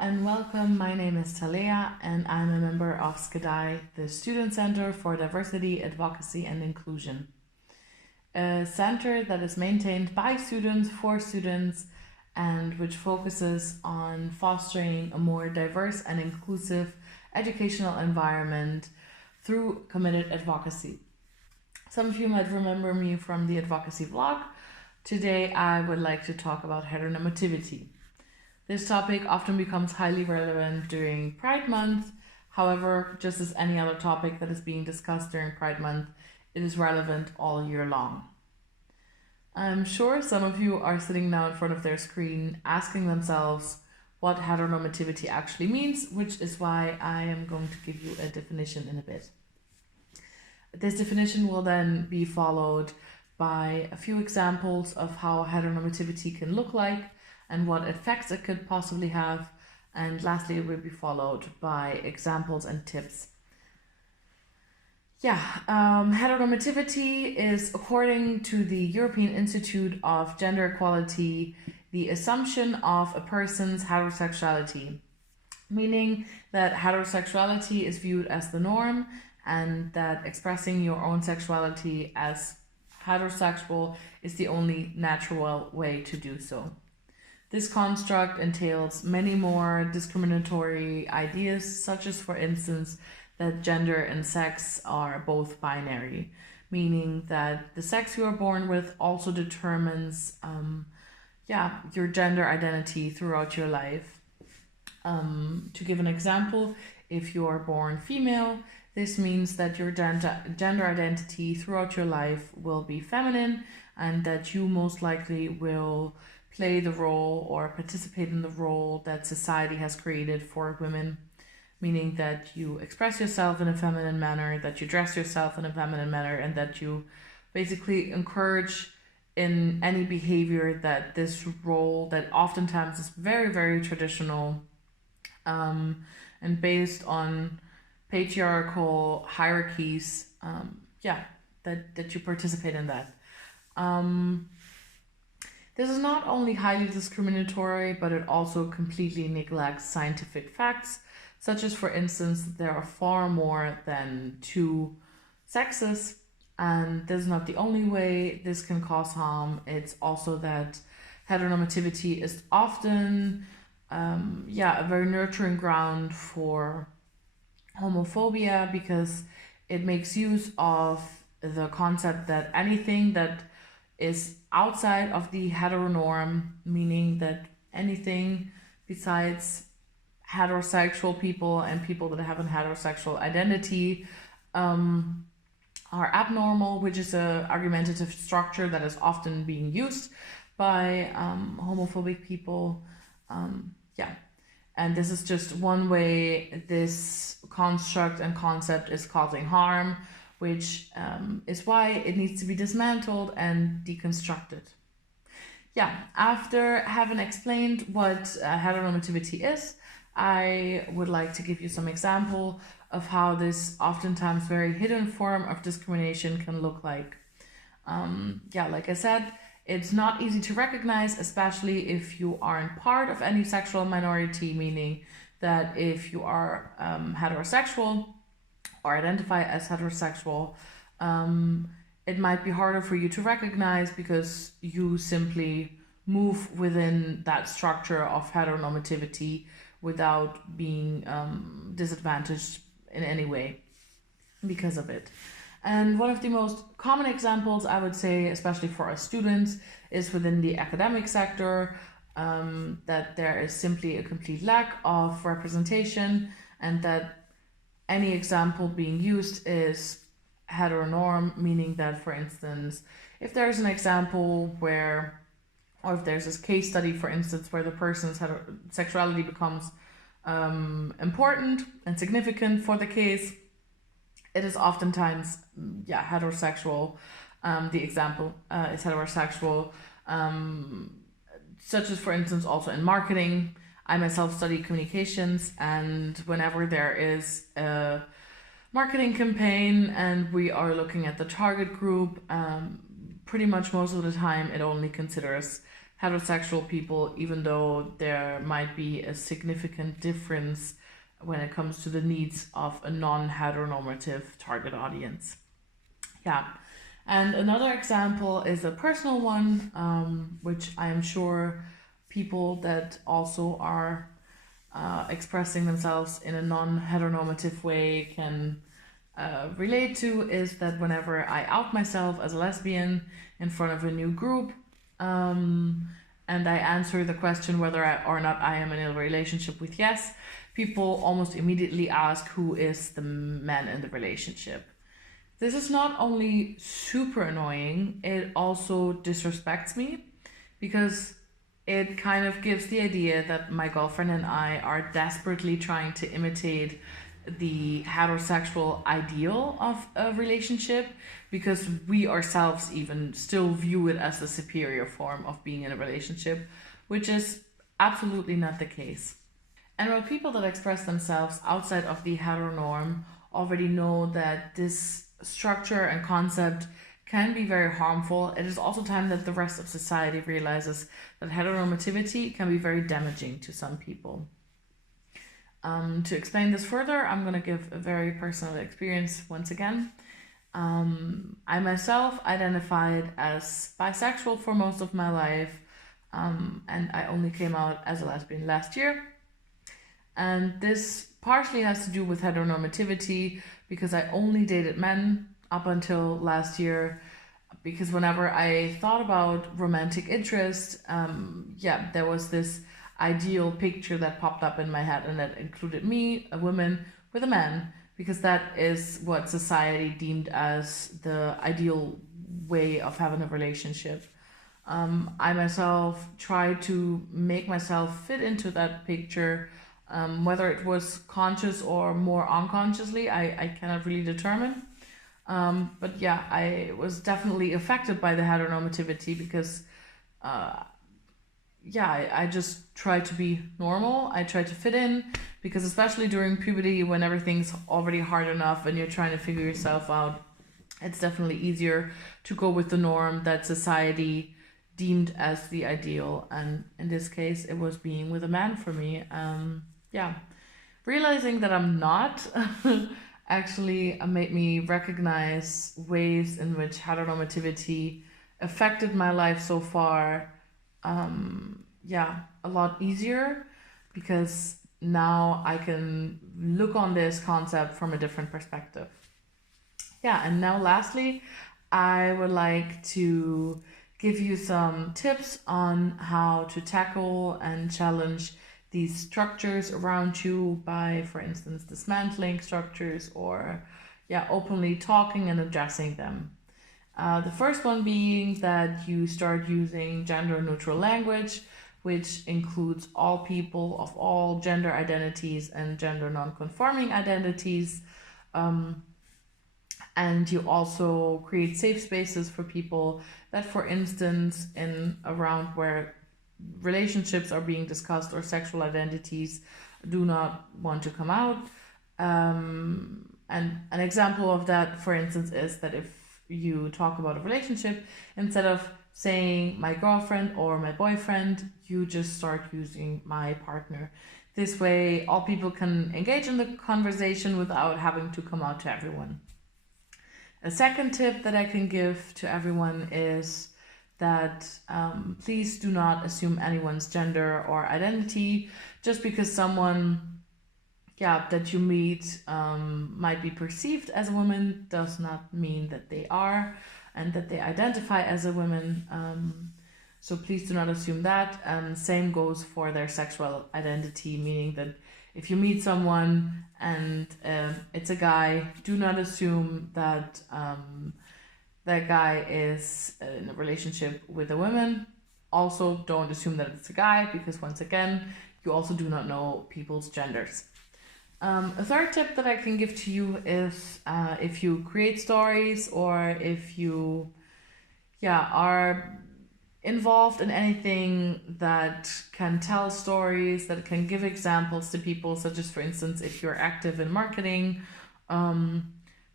and welcome. My name is Talea and I'm a member of SCDAI, the Student Center for Diversity, Advocacy and Inclusion. A center that is maintained by students for students and which focuses on fostering a more diverse and inclusive educational environment through committed advocacy. Some of you might remember me from the advocacy vlog. Today I would like to talk about heteronormativity. This topic often becomes highly relevant during Pride Month. However, just as any other topic that is being discussed during Pride Month, it is relevant all year long. I'm sure some of you are sitting now in front of their screen asking themselves what heteronormativity actually means, which is why I am going to give you a definition in a bit. This definition will then be followed by a few examples of how heteronormativity can look like and what effects it could possibly have, and lastly it will be followed by examples and tips. Heteronormativity is, according to the European Institute of Gender Equality, the assumption of a person's heterosexuality, meaning that heterosexuality is viewed as the norm and that expressing your own sexuality as heterosexual is the only natural way to do so. This construct entails many more discriminatory ideas, such as, for instance, that gender and sex are both binary, meaning that the sex you are born with also determines your gender identity throughout your life. To give an example, if you are born female, this means that your gender identity throughout your life will be feminine and that you most likely will play the role or participate in the role that society has created for women, meaning that you express yourself in a feminine manner, that you dress yourself in a feminine manner, and that you basically encourage in any behavior that this role that oftentimes is very, very traditional and based on patriarchal hierarchies, that you participate in that. This is not only highly discriminatory, but it also completely neglects scientific facts, such as, for instance, there are far more than two sexes, and this is not the only way this can cause harm. It's also that heteronormativity is often a very nurturing ground for homophobia, because it makes use of the concept that anything that is outside of the heteronorm, meaning that anything besides heterosexual people and people that have a heterosexual identity are abnormal, which is an argumentative structure that is often being used by homophobic people. And this is just one way this construct and concept is causing harm, which is why it needs to be dismantled and deconstructed. After having explained what heteronormativity is, I would like to give you some example of how this oftentimes very hidden form of discrimination can look like. Like I said, it's not easy to recognize, especially if you aren't part of any sexual minority, meaning that if you are heterosexual or identify as heterosexual, it might be harder for you to recognize because you simply move within that structure of heteronormativity without being disadvantaged in any way because of it. And one of the most common examples, I would say, especially for our students, is within the academic sector, that there is simply a complete lack of representation, and that any example being used is heteronorm, meaning that, for instance, if there's an example where, or if there's this case study, for instance, where the person's sexuality becomes important and significant for the case, it is oftentimes heterosexual. The example is heterosexual, such as, for instance, also in marketing. I myself study communications, and whenever there is a marketing campaign and we are looking at the target group, pretty much most of the time it only considers heterosexual people, even though there might be a significant difference when it comes to the needs of a non-heteronormative target audience. Yeah. And another example is a personal one, which I am sure people that also are expressing themselves in a non-heteronormative way can relate to, is that whenever I out myself as a lesbian in front of a new group, and I answer the question whether or not I am in a relationship with yes, people almost immediately ask who is the man in the relationship. This is not only super annoying, it also disrespects me, because it kind of gives the idea that my girlfriend and I are desperately trying to imitate the heterosexual ideal of a relationship, because we ourselves even still view it as the superior form of being in a relationship, which is absolutely not the case. And while people that express themselves outside of the heteronorm already know that this structure and concept can be very harmful, it is also time that the rest of society realizes that heteronormativity can be very damaging to some people. To explain this further, I'm going to give a very personal experience once again. I myself identified as bisexual for most of my life, and I only came out as a lesbian last year. And this partially has to do with heteronormativity, because I only dated men up until last year, because whenever I thought about romantic interest, there was this ideal picture that popped up in my head, and that included me, a woman, with a man, because that is what society deemed as the ideal way of having a relationship. I myself tried to make myself fit into that picture, whether it was conscious or more unconsciously, I cannot really determine. But yeah, I was definitely affected by the heteronormativity, because I just try to be normal. I try to fit in, because especially during puberty, when everything's already hard enough and you're trying to figure yourself out, it's definitely easier to go with the norm that society deemed as the ideal. And in this case, it was being with a man for me. Realizing that I'm not actually made me recognize ways in which heteronormativity affected my life so far a lot easier, because now I can look on this concept from a different perspective. And now lastly, I would like to give you some tips on how to tackle and challenge these structures around you by, for instance, dismantling structures or openly talking and addressing them. The first one being that you start using gender neutral language, which includes all people of all gender identities and gender non-conforming identities. And you also create safe spaces for people that, for instance, in around where relationships are being discussed or sexual identities do not want to come out. And an example of that, for instance, is that if you talk about a relationship, instead of saying my girlfriend or my boyfriend, you just start using my partner. This way, all people can engage in the conversation without having to come out to everyone. A second tip that I can give to everyone is that please do not assume anyone's gender or identity. Just because someone that you meet might be perceived as a woman does not mean that they are and that they identify as a woman. So please do not assume that. Same goes for their sexual identity, meaning that if you meet someone and it's a guy, do not assume that that guy is in a relationship with a woman. Also, don't assume that it's a guy, because once again, you also do not know people's genders. A third tip that I can give to you is if you create stories or if you are involved in anything that can tell stories, that can give examples to people, such as, for instance, if you're active in marketing,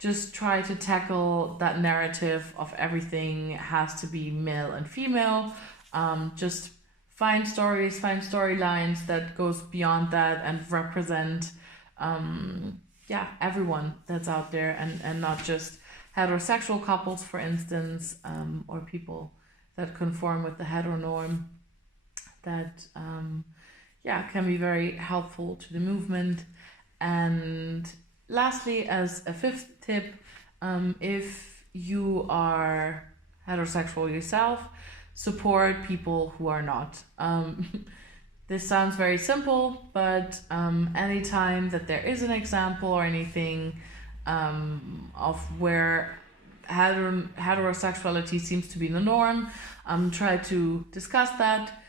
just try to tackle that narrative of everything has to be male and female. Just find stories, find storylines that goes beyond that and represent everyone that's out there, and not just heterosexual couples, for instance, or people that conform with the heteronorm. That can be very helpful to the movement. And lastly, as a fifth tip, if you are heterosexual yourself, support people who are not. This sounds very simple, but anytime that there is an example or anything of where heterosexuality seems to be the norm, try to discuss that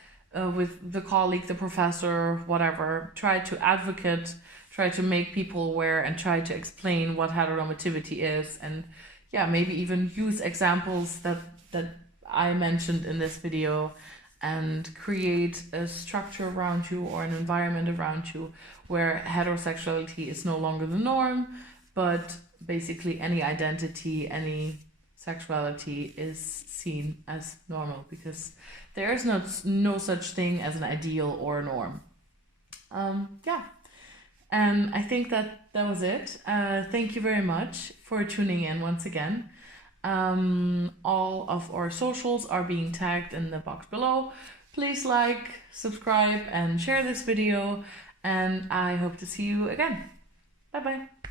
with the colleague, the professor, whatever. Try to advocate, try to make people aware, and try to explain what heteronormativity is, and maybe even use examples that I mentioned in this video, and create a structure around you or an environment around you where heterosexuality is no longer the norm, but basically any identity, any sexuality is seen as normal, because there is no such thing as an ideal or a norm. And I think that was it. Thank you very much for tuning in once again. All of our socials are being tagged in the box below. Please like, subscribe, and share this video, and I hope to see you again. Bye bye.